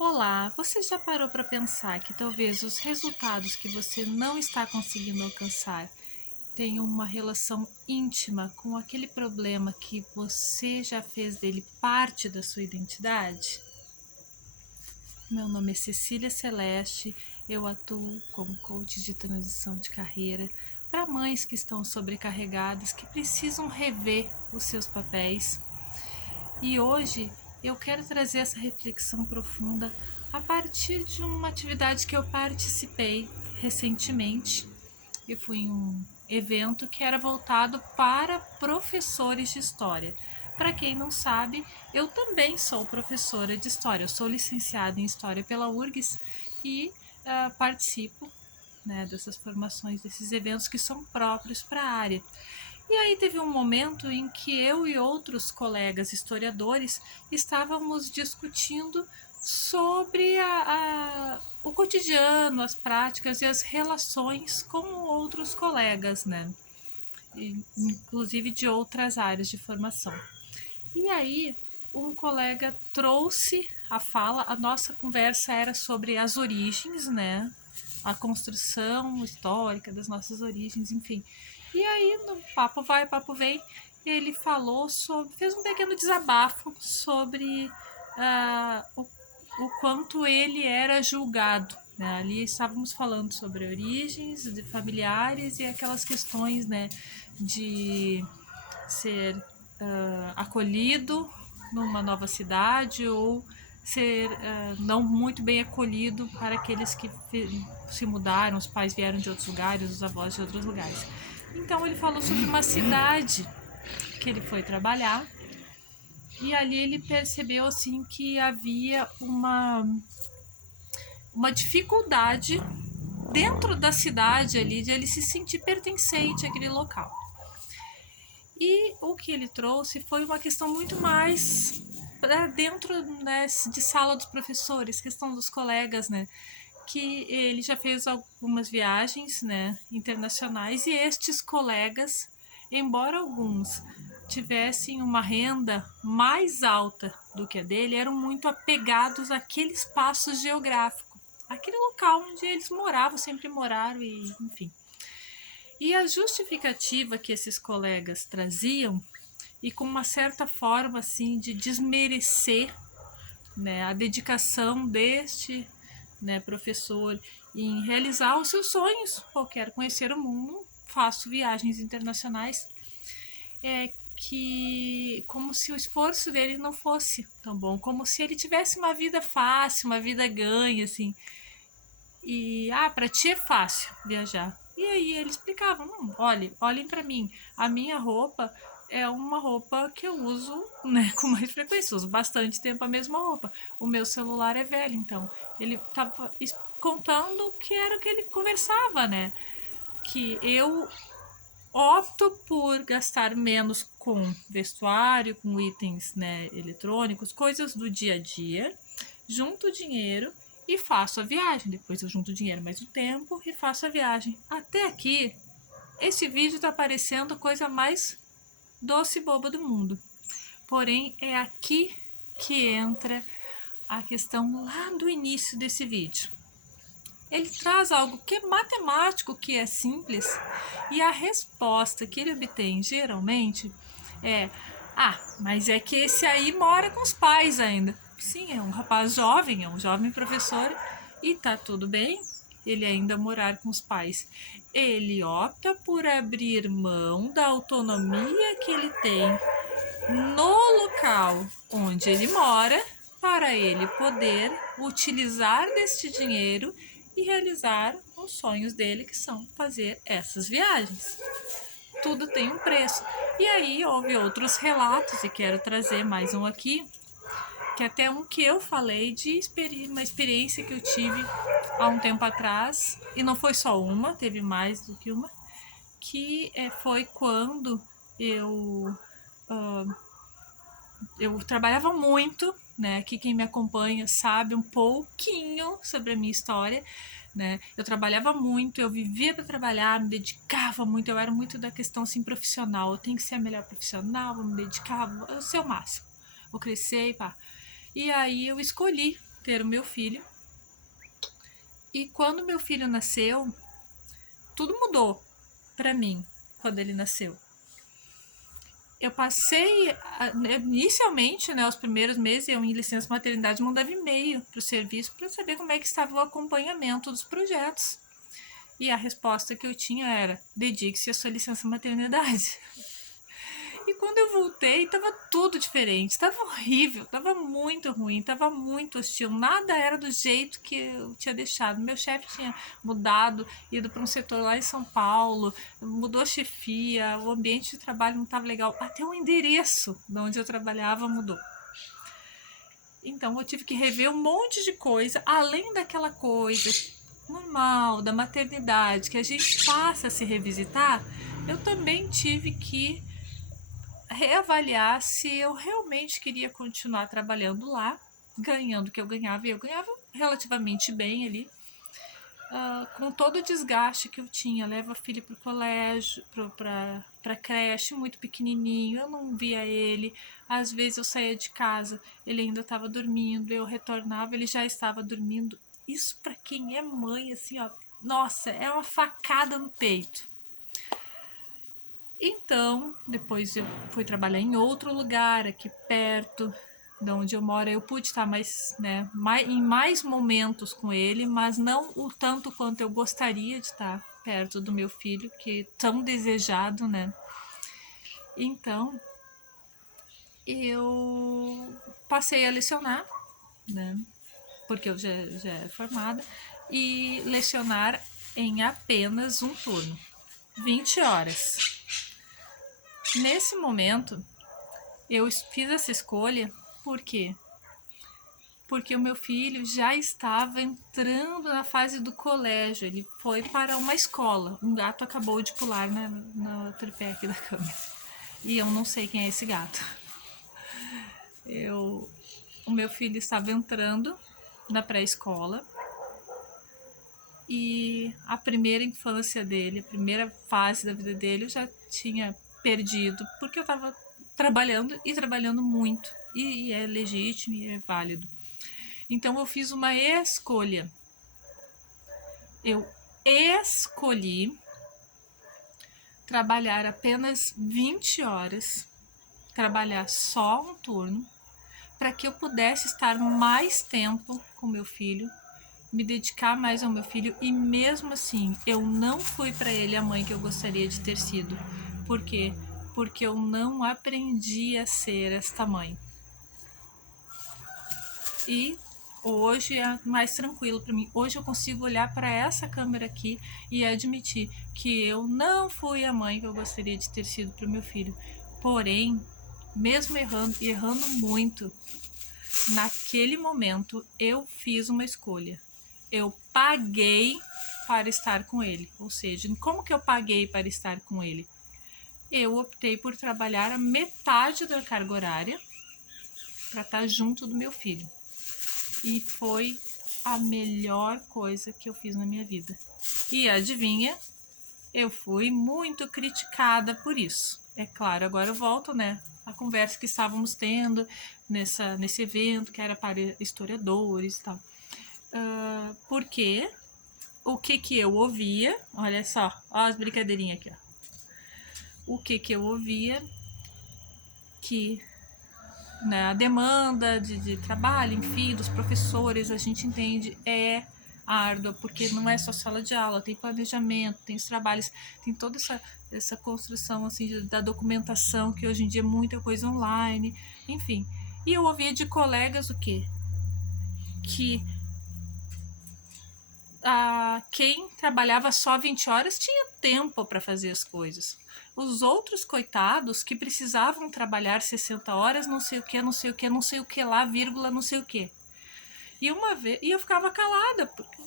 Olá, você já parou para pensar que talvez os resultados que você não está conseguindo alcançar tenham uma relação íntima com aquele problema que você já fez dele parte da sua identidade? Meu nome é Cecília Celeste, eu atuo como coach de transição de carreira para mães que estão sobrecarregadas, que precisam rever os seus papéis. E hoje eu quero trazer essa reflexão profunda a partir de uma atividade que eu participei recentemente. Eu fui em um evento que era voltado para professores de história. Para quem não sabe, eu também sou professora de história. Eu sou licenciada em história pela URGS e participo, né, dessas formações, desses eventos que são próprios para a área. E aí teve um momento em que eu e outros colegas historiadores estávamos discutindo sobre o cotidiano, as práticas e as relações com outros colegas, né? Inclusive de outras áreas de formação. E aí um colega trouxe a fala, a nossa conversa era sobre as origens, né? A construção histórica das nossas origens, enfim. E aí, no papo vai, papo vem, ele falou sobre, fez um pequeno desabafo sobre o quanto ele era julgado. Né? Ali estávamos falando sobre origens de familiares e aquelas questões, né, de ser acolhido numa nova cidade ou ser não muito bem acolhido para aqueles que se mudaram, os pais vieram de outros lugares, os avós de outros lugares. Então ele falou sobre uma cidade que ele foi trabalhar e ali ele percebeu assim que havia uma dificuldade dentro da cidade ali de ele se sentir pertencente àquele local. E o que ele trouxe foi uma questão muito mais para dentro, né, de sala dos professores, questão dos colegas, né, que ele já fez algumas viagens, né, internacionais e estes colegas, embora alguns tivessem uma renda mais alta do que a dele, eram muito apegados àquele espaço geográfico, aquele local onde eles moravam, sempre moraram e enfim. E a justificativa que esses colegas traziam, e com uma certa forma assim de desmerecer, né, a dedicação deste, né, professor em realizar os seus sonhos. Eu quero conhecer o mundo, faço viagens internacionais, é que como se o esforço dele não fosse tão bom, como se ele tivesse uma vida fácil, uma vida ganha, assim. E, para ti é fácil viajar. E aí ele explicava, olhem para mim, a minha roupa é uma roupa que eu uso, né, com mais frequência, uso bastante tempo a mesma roupa. O meu celular é velho, então ele estava contando que era o que ele conversava, né, que eu opto por gastar menos com vestuário, com itens, né, eletrônicos, coisas do dia a dia, junto dinheiro e faço a viagem. Depois eu junto dinheiro mais o tempo e faço a viagem. Até aqui, esse vídeo está parecendo a coisa mais doce e boba do mundo. Porém, é aqui que entra a questão lá do início desse vídeo. Ele traz algo que é matemático, que é simples, e a resposta que ele obtém geralmente é: mas é que esse aí mora com os pais ainda. Sim, é um rapaz jovem, é um jovem professor e tá tudo bem ele ainda morar com os pais. Ele opta por abrir mão da autonomia que ele tem no local onde ele mora para ele poder utilizar deste dinheiro e realizar os sonhos dele, que são fazer essas viagens. Tudo tem um preço. E aí houve outros relatos, e quero trazer mais um aqui, que até um que eu falei de uma experiência que eu tive há um tempo atrás, e não foi só uma, teve mais do que uma, que foi quando eu trabalhava muito, né? Aqui quem me acompanha sabe um pouquinho sobre a minha história, né? Eu trabalhava muito, eu vivia para trabalhar, me dedicava muito, eu era muito da questão assim profissional, eu tenho que ser a melhor profissional, vou me dedicar, vou ser o máximo, vou crescer e pá. E aí eu escolhi ter o meu filho. E quando meu filho nasceu, tudo mudou para mim quando ele nasceu. Eu passei, inicialmente, né, os primeiros meses, eu em licença maternidade, mandava e-mail para o serviço para saber como é que estava o acompanhamento dos projetos. E a resposta que eu tinha era: dedique-se à sua licença maternidade. E quando eu voltei, tava tudo diferente, tava horrível, tava muito ruim, tava muito hostil, nada era do jeito que eu tinha deixado. Meu chefe tinha mudado, ido para um setor lá em São Paulo, mudou a chefia, o ambiente de trabalho não tava legal, até o endereço de onde eu trabalhava mudou. Então eu tive que rever um monte de coisa, além daquela coisa normal da maternidade que a gente passa a se revisitar. Eu também tive que reavaliar se eu realmente queria continuar trabalhando lá, ganhando o que eu ganhava, e eu ganhava relativamente bem ali, com todo o desgaste que eu tinha. Leva filho para o colégio, para creche, muito pequenininho, eu não via ele. Às vezes eu saía de casa, ele ainda estava dormindo, eu retornava, ele já estava dormindo. Isso para quem é mãe, assim, ó, nossa, é uma facada no peito. Então, depois eu fui trabalhar em outro lugar, aqui perto de onde eu moro. Eu pude estar em mais momentos com ele, mas não o tanto quanto eu gostaria de estar perto do meu filho, que é tão desejado, né? Então, eu passei a lecionar, né? Porque eu já era formada, e lecionar em apenas um turno, 20 horas. Nesse momento, eu fiz essa escolha, por quê? Porque o meu filho já estava entrando na fase do colégio, ele foi para uma escola. Um gato acabou de pular no tripé aqui da câmera. E eu não sei quem é esse gato. O meu filho estava entrando na pré-escola e a primeira infância dele, a primeira fase da vida dele, eu já tinha perdido, porque eu estava trabalhando e trabalhando muito, e é legítimo e é válido. Então eu fiz uma escolha. Eu escolhi trabalhar apenas 20 horas, trabalhar só um turno, para que eu pudesse estar mais tempo com meu filho, me dedicar mais ao meu filho, e mesmo assim eu não fui para ele a mãe que eu gostaria de ter sido. Por quê? Porque eu não aprendi a ser esta mãe. E hoje é mais tranquilo para mim. Hoje eu consigo olhar para essa câmera aqui e admitir que eu não fui a mãe que eu gostaria de ter sido para o meu filho. Porém, mesmo errando e errando muito, naquele momento eu fiz uma escolha. Eu paguei para estar com ele. Ou seja, como que eu paguei para estar com ele? Eu optei por trabalhar a metade da carga horária para estar junto do meu filho. E foi a melhor coisa que eu fiz na minha vida. E adivinha? Eu fui muito criticada por isso. É claro, agora eu volto, né? A conversa que estávamos tendo nesse evento, que era para historiadores e tal. Porque o que eu ouvia, olha só, ó as brincadeirinhas aqui, ó. O que eu ouvia, que a demanda de trabalho, enfim, dos professores, a gente entende, é árdua, porque não é só sala de aula, tem planejamento, tem os trabalhos, tem toda essa construção assim, da documentação, que hoje em dia é muita coisa online, enfim. E eu ouvia de colegas o quê? Que quem trabalhava só 20 horas tinha tempo para fazer as coisas. Os outros coitados que precisavam trabalhar 60 horas, não sei o que, não sei o que, não sei o que lá, vírgula, não sei o que. E uma vez, e eu ficava calada, porque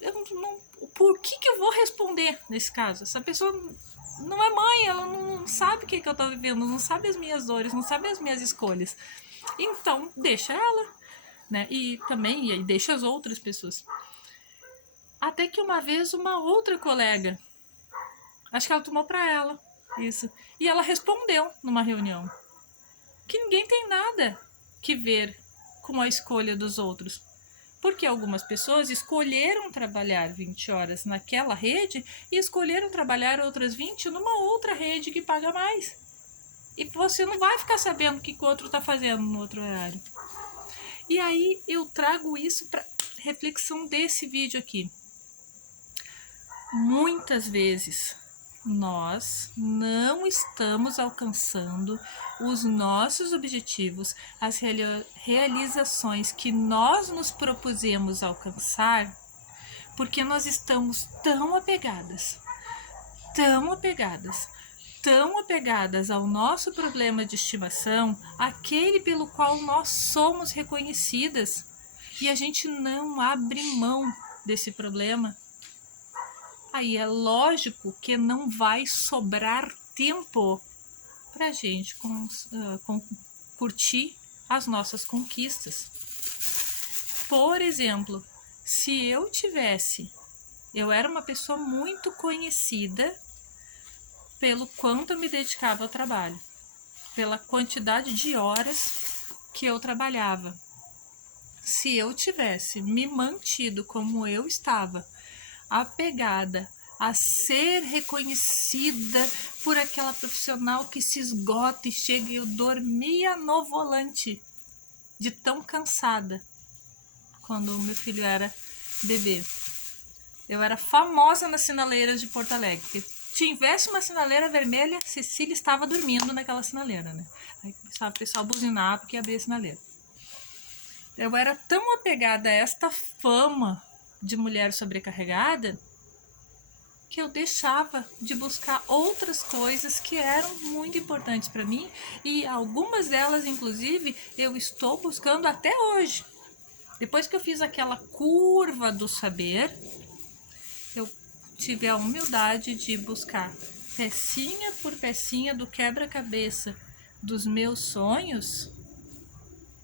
eu não, por que eu vou responder nesse caso? Essa pessoa não é mãe, ela não sabe o que eu tô vivendo, não sabe as minhas dores, não sabe as minhas escolhas. Então, deixa ela, né? E também deixa as outras pessoas. Até que uma vez uma outra colega, acho que ela tomou para ela isso, e ela respondeu numa reunião que ninguém tem nada que ver com a escolha dos outros. Porque algumas pessoas escolheram trabalhar 20 horas naquela rede e escolheram trabalhar outras 20 numa outra rede que paga mais. E você não vai ficar sabendo o que o outro está fazendo no outro horário. E aí eu trago isso para reflexão desse vídeo aqui. Muitas vezes nós não estamos alcançando os nossos objetivos, as realizações que nós nos propusemos alcançar, porque nós estamos tão apegadas ao nosso problema de estimação, aquele pelo qual nós somos reconhecidas, e a gente não abre mão desse problema. Aí é lógico que não vai sobrar tempo para a gente curtir as nossas conquistas. Por exemplo, se eu era uma pessoa muito conhecida pelo quanto eu me dedicava ao trabalho, pela quantidade de horas que eu trabalhava. Se eu tivesse me mantido como eu estava, apegada a ser reconhecida por aquela profissional que se esgota e chega, e eu dormia no volante de tão cansada quando o meu filho era bebê. Eu era famosa nas sinaleiras de Porto Alegre, porque tivesse uma sinaleira vermelha, Cecília estava dormindo naquela sinaleira, né? Aí começava o pessoal buzinar porque abria a sinaleira. Eu era tão apegada a esta fama de mulher sobrecarregada que eu deixava de buscar outras coisas que eram muito importantes para mim, e algumas delas, inclusive, eu estou buscando até hoje. Depois que eu fiz aquela curva do saber, eu tive a humildade de buscar pecinha por pecinha do quebra-cabeça dos meus sonhos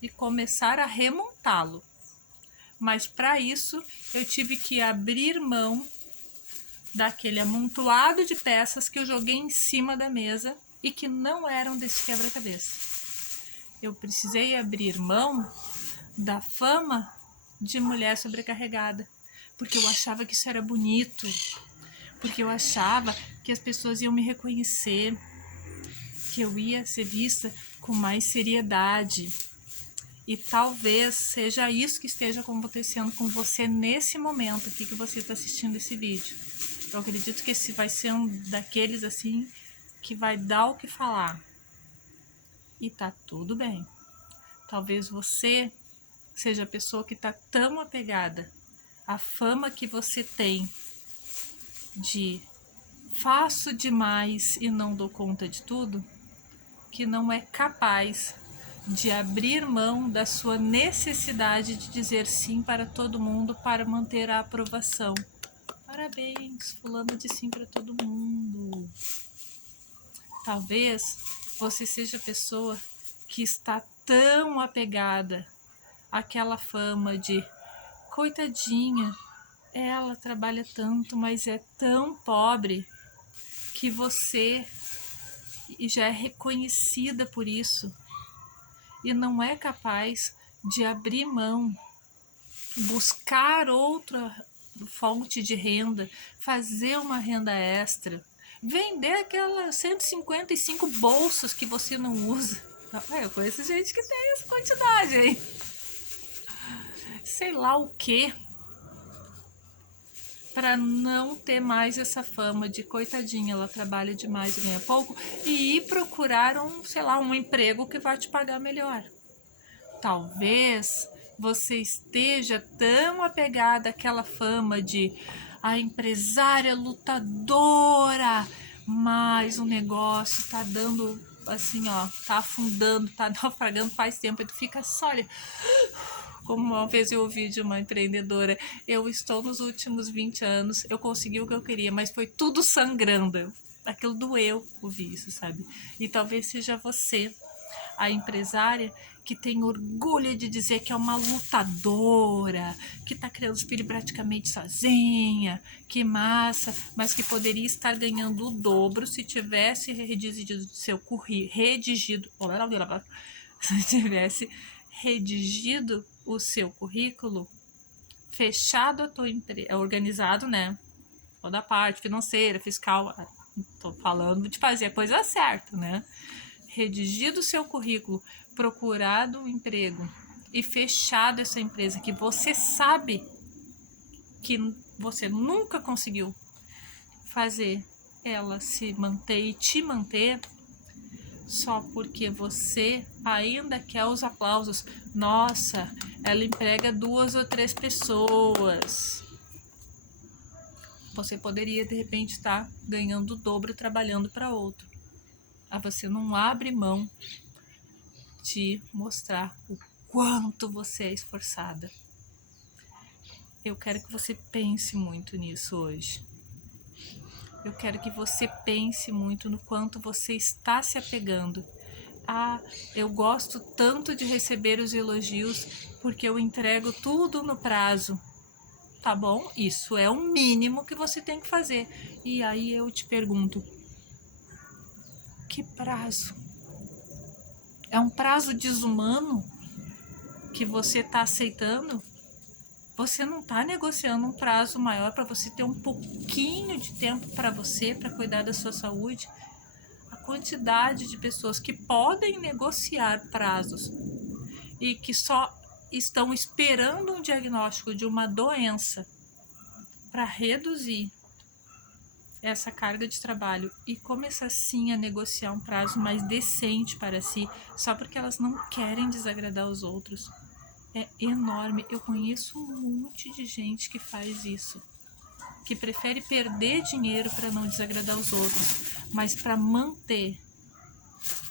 e começar a remontá-lo. Mas para isso eu tive que abrir mão daquele amontoado de peças que eu joguei em cima da mesa e que não eram desse quebra-cabeça. Eu precisei abrir mão da fama de mulher sobrecarregada, porque eu achava que isso era bonito, porque eu achava que as pessoas iam me reconhecer, que eu ia ser vista com mais seriedade. E talvez seja isso que esteja acontecendo com você nesse momento aqui que você está assistindo esse vídeo. Eu acredito que esse vai ser um daqueles assim que vai dar o que falar. E tá tudo bem. Talvez você seja a pessoa que está tão apegada à fama que você tem de faço demais e não dou conta de tudo, que não é capaz de abrir mão da sua necessidade de dizer sim para todo mundo para manter a aprovação. Parabéns, fulano de sim para todo mundo. Talvez você seja a pessoa que está tão apegada àquela fama de coitadinha, ela trabalha tanto, mas é tão pobre, que você já é reconhecida por isso e não é capaz de abrir mão, buscar outra fonte de renda, fazer uma renda extra, vender aquelas 155 bolsas que você não usa. Eu conheço gente que tem essa quantidade aí. Sei lá o que, para não ter mais essa fama de coitadinha, ela trabalha demais e ganha pouco, e ir procurar um emprego que vai te pagar melhor. Talvez você esteja tão apegada àquela fama de a empresária lutadora, mas o negócio tá dando assim, ó, tá afundando, tá naufragando faz tempo, e tu fica só, olha. Como uma vez eu ouvi de uma empreendedora, eu estou nos últimos 20 anos, eu consegui o que eu queria, mas foi tudo sangrando. Aquilo doeu ouvir isso, sabe? E talvez seja você, a empresária, que tem orgulho de dizer que é uma lutadora, que está criando os filhos praticamente sozinha, que massa, mas que poderia estar ganhando o dobro se tivesse redigido seu currículo, se tivesse redigido o seu currículo fechado a tua empresa, organizado, né? Toda a parte financeira, fiscal, tô falando de fazer a coisa certa, né? Redigido o seu currículo, procurado um emprego e fechado essa empresa que você sabe que você nunca conseguiu fazer ela se manter e te manter, só porque você ainda quer os aplausos. Nossa, ela emprega 2 ou 3 pessoas. Você poderia de repente estar ganhando o dobro trabalhando para outro. Você não abre mão de mostrar o quanto você é esforçada. Eu quero que você pense muito nisso hoje. Eu quero que você pense muito no quanto você está se apegando. Eu gosto tanto de receber os elogios porque eu entrego tudo no prazo. Tá bom? Isso é o mínimo que você tem que fazer. E aí eu te pergunto, que prazo? É um prazo desumano que você está aceitando? Você não está negociando um prazo maior para você ter um pouquinho de tempo para você, para cuidar da sua saúde? A quantidade de pessoas que podem negociar prazos e que só estão esperando um diagnóstico de uma doença para reduzir essa carga de trabalho e começar sim a negociar um prazo mais decente para si, só porque elas não querem desagradar os outros. É enorme. Eu conheço um monte de gente que faz isso, que prefere perder dinheiro para não desagradar os outros, mas para manter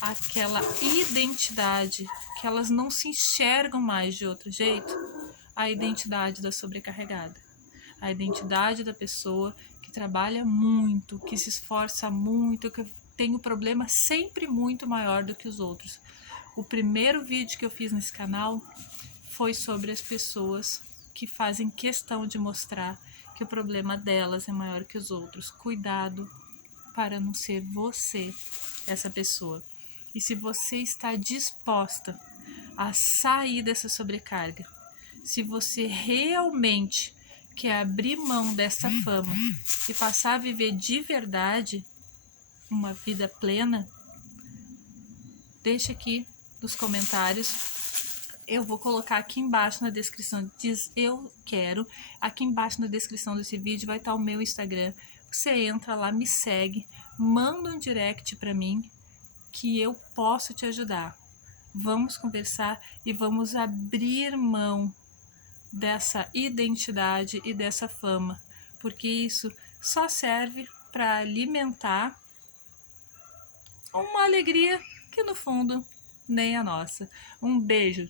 aquela identidade que elas não se enxergam mais de outro jeito, a identidade da sobrecarregada, a identidade da pessoa que trabalha muito, que se esforça muito, que tem um problema sempre muito maior do que os outros. O primeiro vídeo que eu fiz nesse canal foi sobre as pessoas que fazem questão de mostrar que o problema delas é maior que os outros. Cuidado para não ser você essa pessoa. E se você está disposta a sair dessa sobrecarga, se você realmente quer abrir mão dessa fama e passar a viver de verdade uma vida plena, deixa aqui nos comentários. Eu vou colocar aqui embaixo na descrição, diz eu quero. Aqui embaixo na descrição desse vídeo vai estar o meu Instagram. Você entra lá, me segue, manda um direct para mim que eu posso te ajudar. Vamos conversar e vamos abrir mão dessa identidade e dessa fama, porque isso só serve para alimentar uma alegria que no fundo nem a nossa. Um beijo.